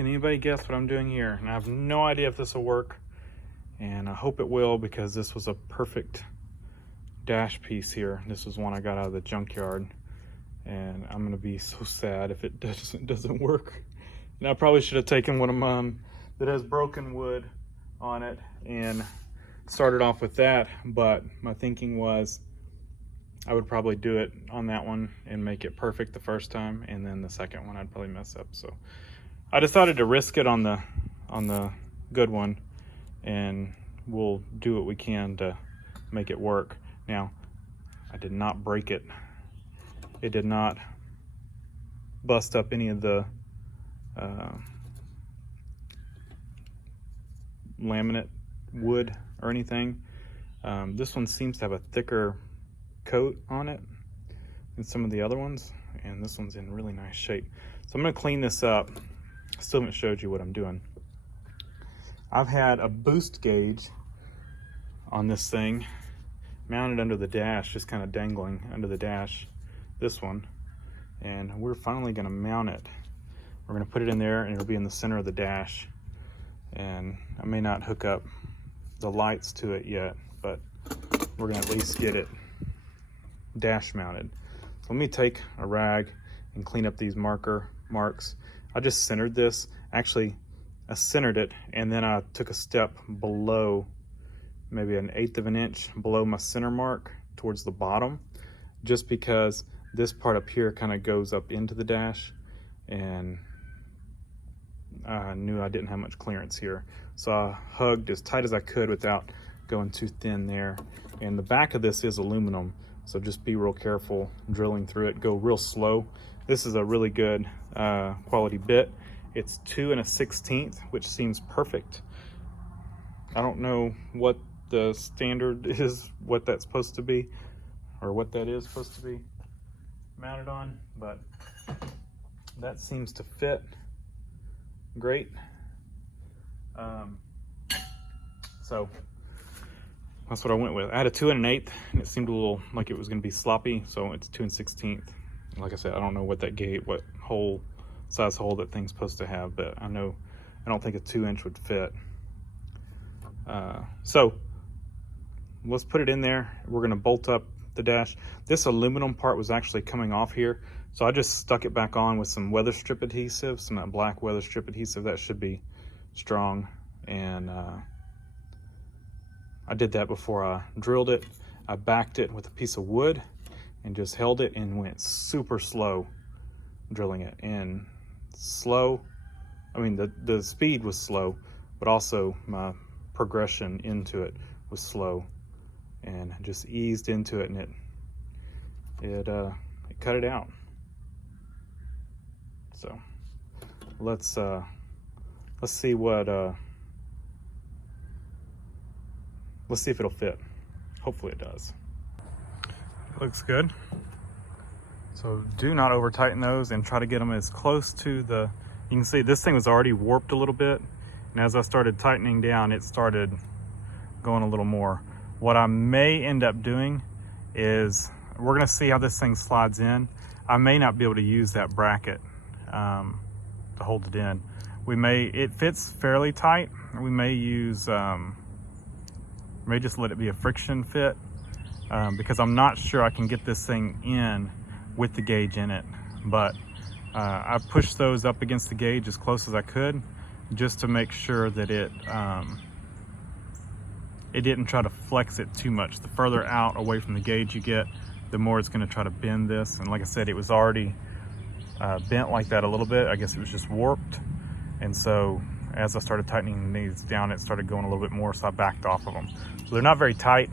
Can anybody guess what I'm doing here? And I have no idea if this will work, and I hope it will, because this was a perfect dash piece here. This was one I got out of the junkyard, and I'm gonna be so sad if it doesn't work. And I probably should have taken one of mine that has broken wood on it and started off with that, but my thinking was I would probably do it on that one and make it perfect the first time, and then the second one I'd probably mess up. So I decided to risk it on the good one, and we'll do what we can to make it work. Now, I did not break it. It did not bust up any of the laminate wood or anything. This one seems to have a thicker coat on it than some of the other ones, and this one's in really nice shape. So I'm going to clean this up. I still haven't showed you what I'm doing. I've had a boost gauge on this thing mounted under the dash, just kind of dangling under the dash, this one, and we're finally going to mount it. We're going to put it in there, and it'll be in the center of the dash, and I may not hook up the lights to it yet, but we're going to at least get it dash mounted. So let me take a rag and clean up these marks. I just centered this. Actually, I centered it, and then I took a step below, maybe 1/8 of an inch below my center mark towards the bottom, just because this part up here kind of goes up into the dash, and I knew I didn't have much clearance here. So I hugged as tight as I could without going too thin there. And the back of this is aluminum, so just be real careful drilling through it. Go real slow. This is a really good quality bit. It's 2 1/16, which seems perfect. I don't know what the standard is, what that's supposed to be, or what that is supposed to be mounted on, but that seems to fit great. So that's what I went with. I had a 2 1/8, and it seemed a little like it was going to be sloppy, so it's 2 1/16. Like I said, I don't know what size hole that thing's supposed to have, but I don't think a 2-inch would fit. So let's put it in there. We're going to bolt up the dash. This aluminum part was actually coming off here, so I just stuck it back on with some weather strip adhesive, some of that black weather strip adhesive. That should be strong, and I did that before I drilled it. I backed it with a piece of wood and just held it and went super slow drilling it. And slow, I mean the speed was slow, but also my progression into it was slow, and just eased into it, and it cut it out. So let's see if it'll fit. Hopefully it does. It looks good. So do not over tighten those, and try to get them as close to you can see this thing was already warped a little bit, and as I started tightening down, it started going a little more. What I may end up doing is, we're gonna see how this thing slides in. I may not be able to use that bracket to hold it in. It fits fairly tight. We may use, may just let it be a friction fit, because I'm not sure I can get this thing in with the gauge in it. But I pushed those up against the gauge as close as I could, just to make sure that it didn't try to flex it too much. The further out away from the gauge you get, the more it's going to try to bend this. And like I said, it was already bent like that a little bit. I guess it was just warped. And so as I started tightening these down, it started going a little bit more, so I backed off of them. So they're not very tight,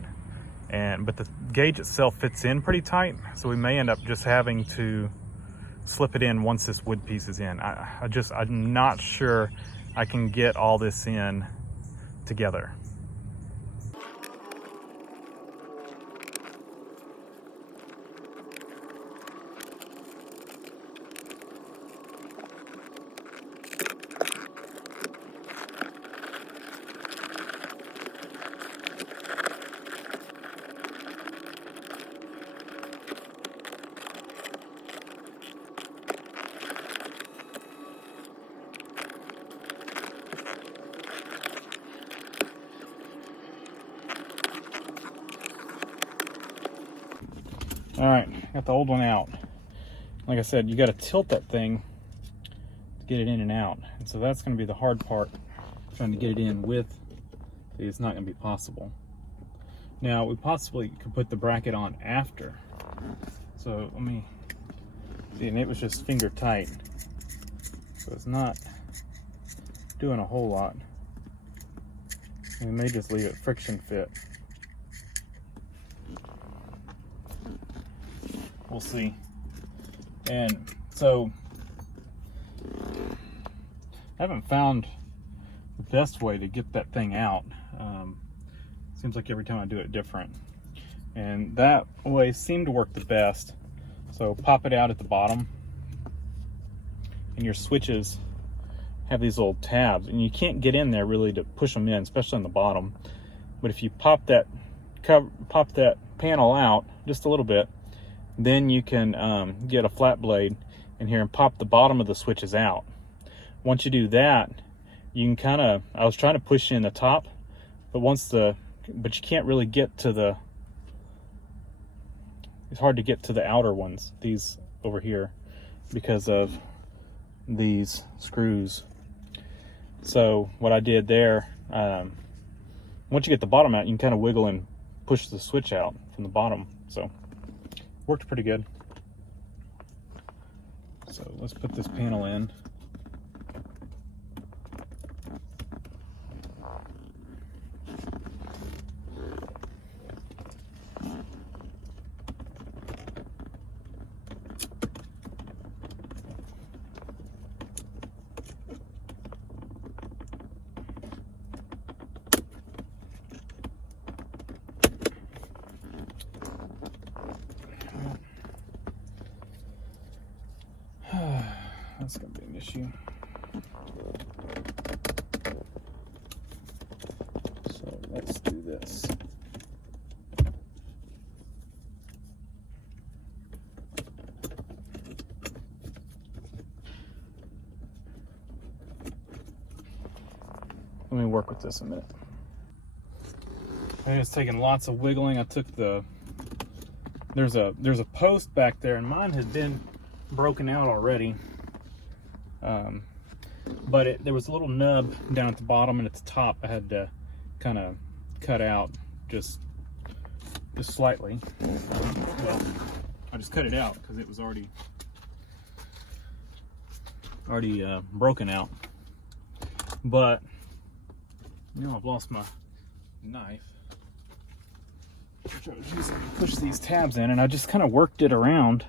but the gauge itself fits in pretty tight, so we may end up just having to slip it in once this wood piece is in. I'm not sure I can get all this in together. All right, got the old one out. Like I said, you got to tilt that thing to get it in and out. And so that's going to be the hard part, trying to get it in with. It's not going to be possible. Now, we possibly could put the bracket on after. So let me see, and it was just finger tight. So it's not doing a whole lot. We may just leave it friction fit. We'll see. And so I haven't found the best way to get that thing out. Seems like every time I do it different. And that way seemed to work the best. So pop it out at the bottom. And your switches have these little tabs. And you can't get in there really to push them in, especially on the bottom. But if you pop that panel out just a little bit, then you can get a flat blade in here and pop the bottom of the switches out. Once you do that, you can kind of, I was trying to push in the top, but but you can't really get to the, it's hard to get to the outer ones, these over here, because of these screws. So what I did there, once you get the bottom out, you can kind of wiggle and push the switch out from the bottom. So worked pretty good. So let's put this panel in. That's gonna be an issue. So let's do this. Let me work with this a minute. It's taking lots of wiggling. I took there's a post back there, and mine has been broken out already. But there was a little nub down at the bottom and at the top I had to kind of cut out just slightly. Well, I just cut it out because it was already broken out. But I've lost my knife, which I was using to push these tabs in, and I just kind of worked it around,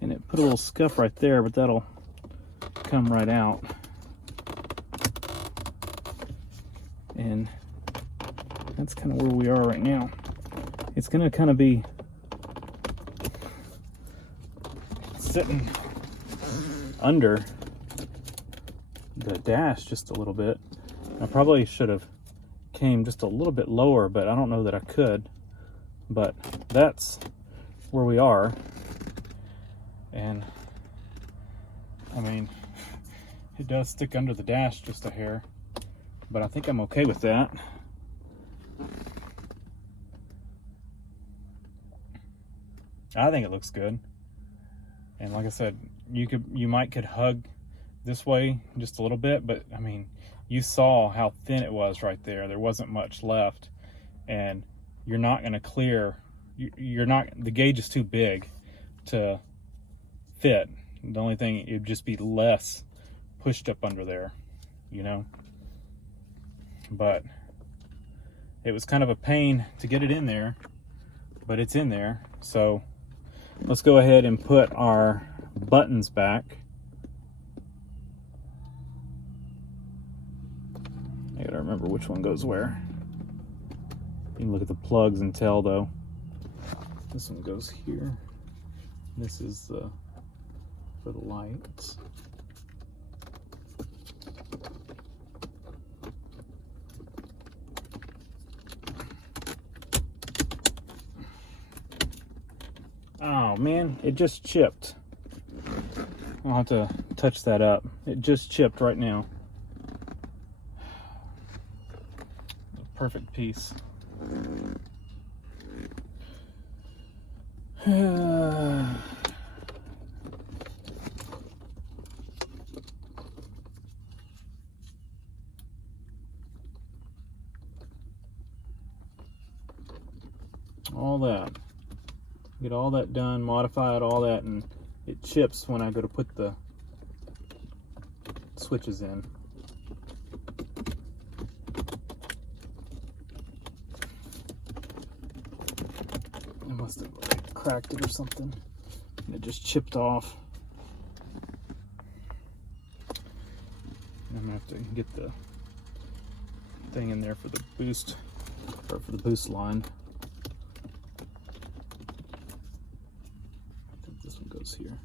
and it put a little scuff right there, but that'll come right out. And that's kind of where we are right now. It's going to kind of be sitting under the dash just a little bit. I probably should have came just a little bit lower, but I don't know that I could. But that's where we are. And I mean, it does stick under the dash just a hair, but I think I'm okay with that. I think it looks good. And like I said, you might could hug this way just a little bit, but I mean, you saw how thin it was right there. There wasn't much left, and you're not going to clear. The gauge is too big to fit. The only thing, it'd just be less pushed up under there, but it was kind of a pain to get it in there, but it's in there. So let's go ahead and put our buttons back. I gotta remember which one goes where. You can look at the plugs and tell though. This one goes here. This is for the lights. Oh man, it just chipped. I'll have to touch that up. It just chipped right now. Perfect piece. All that. Get all that done, modify it, all that, and it chips when I go to put the switches in. I must have like cracked it or something, and it just chipped off. I'm gonna have to get the thing in there for the boost, or for the boost line. I think this one goes here.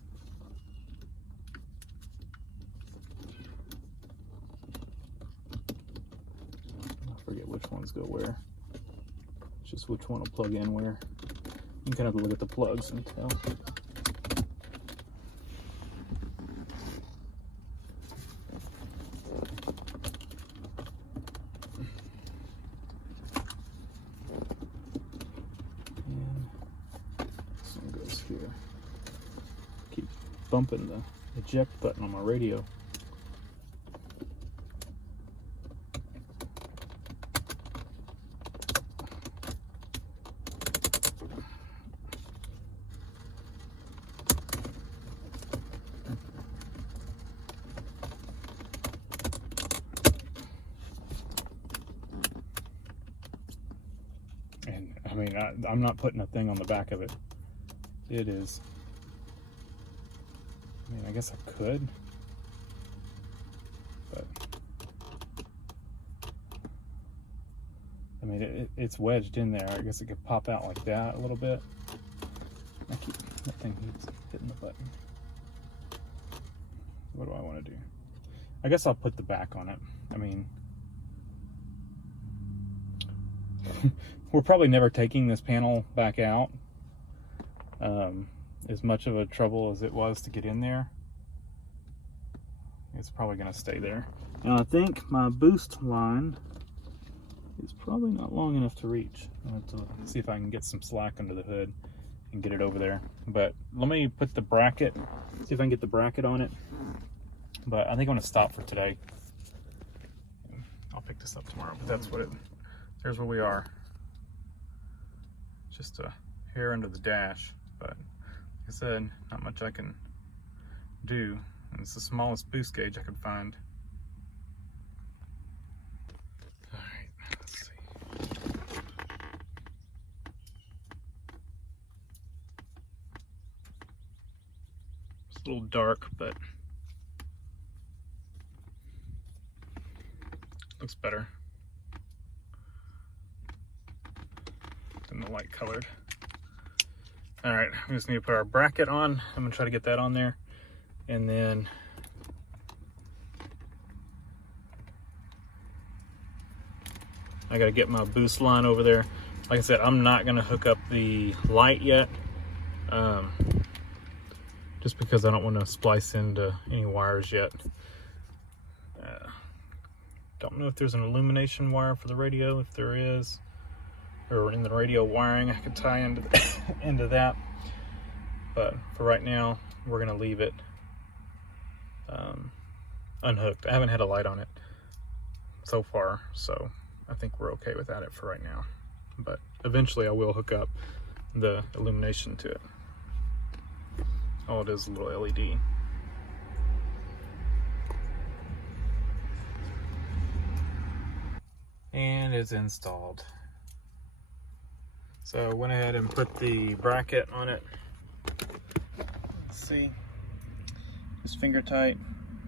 I forget which ones go where. It's just which one will plug in where. You can kind of look at the plugs and tell. Here. Keep bumping the eject button on my radio. And I mean, I'm not putting a thing on the back of it. It is. I mean, I guess I could, but I mean, it's wedged in there. I guess it could pop out like that a little bit. That thing keeps hitting the button. What do I want to do? I guess I'll put the back on it. I mean, we're probably never taking this panel back out. As much of a trouble as it was to get in there, it's probably going to stay there. Now I think my boost line is probably not long enough to reach. I'll have to see if I can get some slack under the hood and get it over there. But let me put the bracket, see if I can get the bracket on it. But I think I'm going to stop for today. I'll pick this up tomorrow, but that's what it, there's where we are. Just a hair under the dash. But like I said, not much I can do. And it's the smallest boost gauge I could find. All right, let's see. It's a little dark, but looks better than the light colored. All right, we just need to put our bracket on. I'm gonna try to get that on there. And then I gotta get my boost line over there. Like I said, I'm not gonna hook up the light yet. Just because I don't wanna splice into any wires yet. Don't know if there's an illumination wire for the radio. If there is, or in the radio wiring, I could tie into into that. But for right now, we're gonna leave it unhooked. I haven't had a light on it so far, so I think we're okay without it for right now. But eventually I will hook up the illumination to it. All it is a little LED. And it's installed. So I went ahead and put the bracket on it. Let's see. Just finger tight.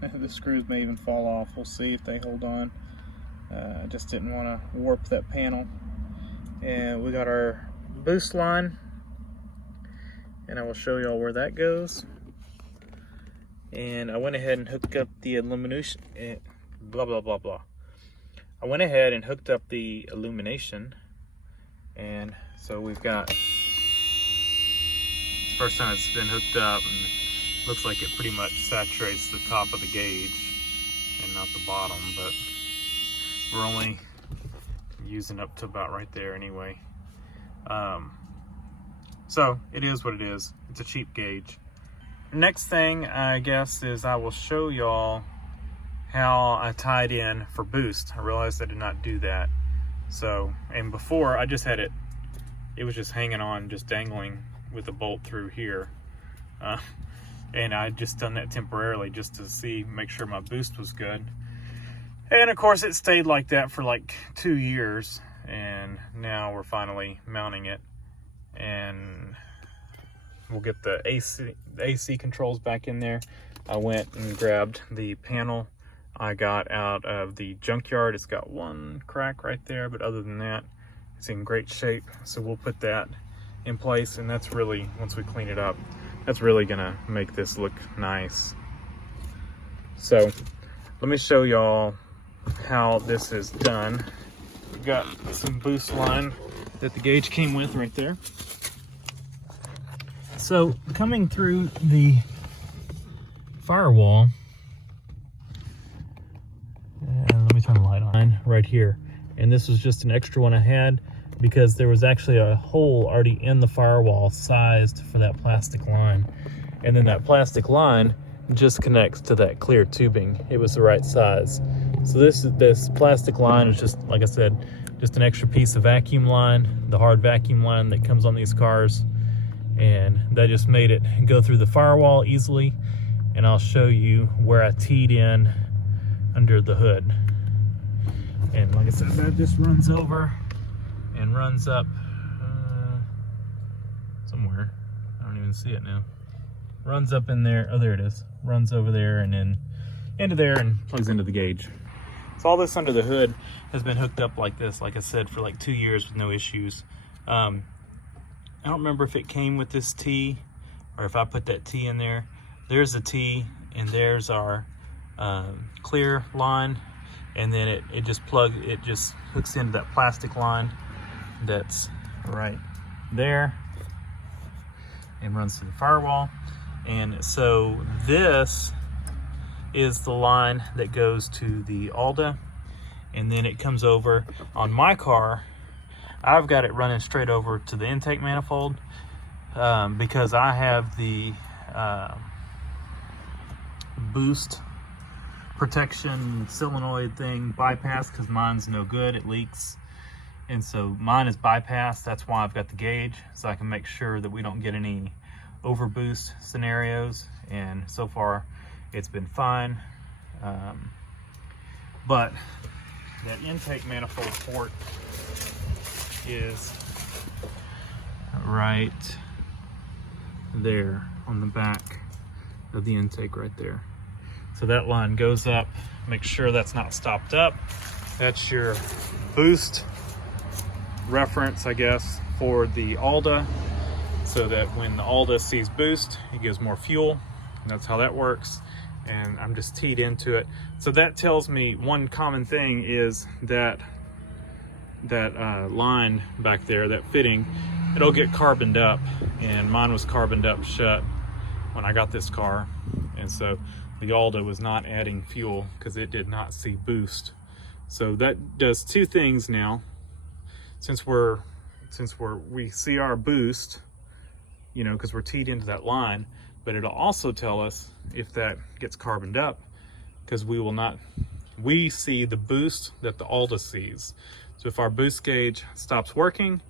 The screws may even fall off. We'll see if they hold on. I just didn't want to warp that panel. And we got our boost line. And I will show y'all where that goes. And I went ahead and hooked up the illumination. Blah, blah, blah, blah. I went ahead and hooked up the illumination. And so we've got, it's the first time it's been hooked up, and it looks like it pretty much saturates the top of the gauge and not the bottom, but we're only using up to about right there anyway. So it is what it is. It's a cheap gauge. Next thing, I guess, is I will show y'all how I tied in for boost. I realized I did not do that. So, and before I just had it was just hanging on, just dangling with a bolt through here. And I just done that temporarily just to make sure my boost was good. And of course it stayed like that for like 2 years. And now we're finally mounting it. And we'll get the AC controls back in there. I went and grabbed the panel I got out of the junkyard. It's got one crack right there, but other than that, it's in great shape. So we'll put that in place, and that's really, once we clean it up, that's really gonna make this look nice. So let me show y'all how this is done. We've got some boost line that the gauge came with right there. So coming through the firewall, let me turn the light on right here. And this was just an extra one I had because there was actually a hole already in the firewall sized for that plastic line. And then that plastic line just connects to that clear tubing. It was the right size. So this plastic line is just, like I said, just an extra piece of vacuum line, the hard vacuum line that comes on these cars. And that just made it go through the firewall easily. And I'll show you where I teed in under the hood. And like I said, that just runs over and runs up somewhere. I don't even see it now. Runs up in there. Oh, there it is. Runs over there and then into there and plugs into the gauge. So all this under the hood has been hooked up like this, like I said, for like 2 years with no issues. I don't remember if it came with this T or if I put that T in there. There's the T and there's our clear line, and then it just hooks into that plastic line that's right there and runs to the firewall. And so this is the line that goes to the Alda, and then it comes over on my car. I've got it running straight over to the intake manifold because I have the boost protection solenoid thing bypassed because mine's no good, it leaks. And so mine is bypassed. That's why I've got the gauge, so I can make sure that we don't get any overboost scenarios. And so far it's been fine. But that intake manifold port is right there on the back of the intake right there. So that line goes up, make sure that's not stopped up. That's your boost reference, I guess, for the Alda, so that when the Alda sees boost, it gives more fuel. And that's how that works. And I'm just teed into it. So that tells me one common thing is that line back there, that fitting, it'll get carboned up, and mine was carboned up shut when I got this car. And so the Alda was not adding fuel because it did not see boost. So that does two things now. Since we see our boost, you know, because we're teed into that line, but it'll also tell us if that gets carboned up, because we see the boost that the Alda sees. So if our boost gauge stops working,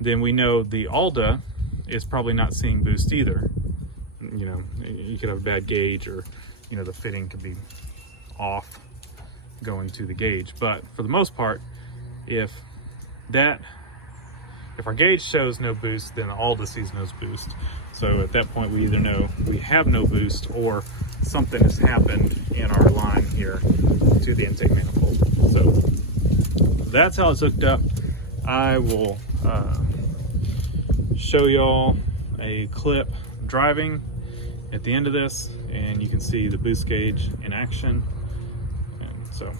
then we know the Alda is probably not seeing boost either. You know, you could have a bad gauge, or, you know, the fitting could be off going to the gauge. But for the most part, if our gauge shows no boost, then the Alda sees no boost. So at that point, we either know we have no boost or something has happened in our line here to the intake manifold. So that's how it's hooked up. I will show y'all a clip driving at the end of this, and you can see the boost gauge in action. And so